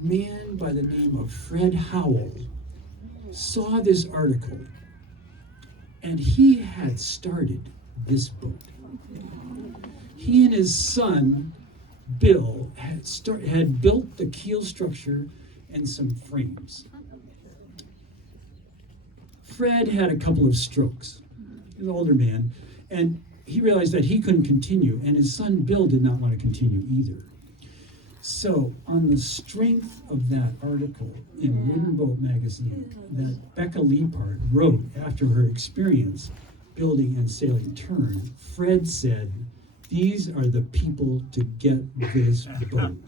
man by the name of Fred Howell saw this article, and he had started this boat. He and his son, Bill, had built the keel structure and some frames. Fred had a couple of strokes. He was an older man, and he realized that he couldn't continue, and his son Bill did not want to continue either. So, on the strength of that article in Wooden Boat magazine that Becca Liepard wrote after her experience building and sailing Tern, Fred said, "These are the people to get this boat."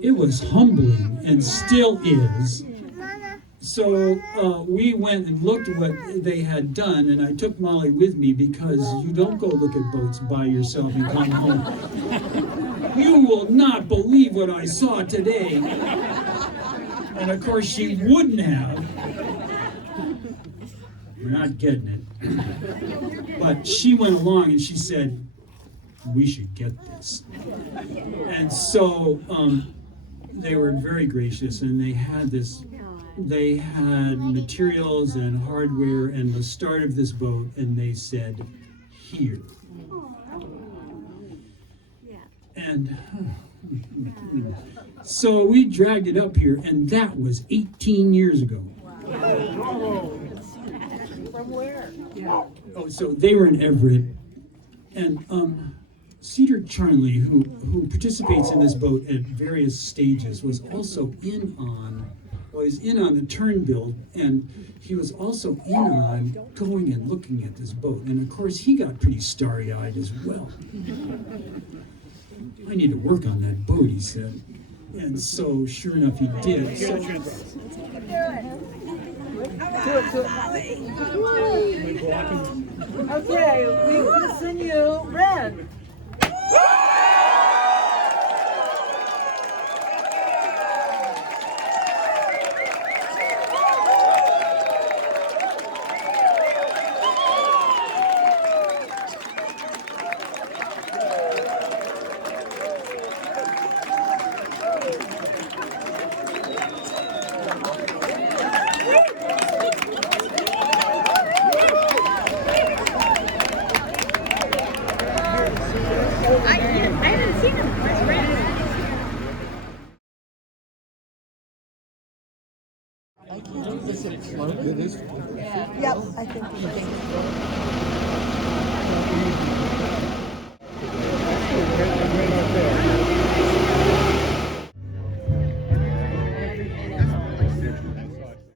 It was humbling and still is. So we went and looked at what they had done, and I took Molly with me because you don't go look at boats by yourself and come home. You will not believe what I saw today. And of course she wouldn't have. We're not getting it. But she went along and she said, "We should get this." And so they were very gracious, and they had materials and hardware and the start of this boat, and they said, "Here." And so we dragged it up here, and that was 18 years ago. From where? Oh, so they were in Everett, and Cedar Charnley, who participates in this boat at various stages, was also in on the Tern build, and he was also in on going and looking at this boat. And of course, he got pretty starry-eyed as well. "I need to work on that boat," he said. And so, sure enough, he did. So, Okay, we listen you, Wren. I haven't seen him. Where's Wren? Yep, I think we can.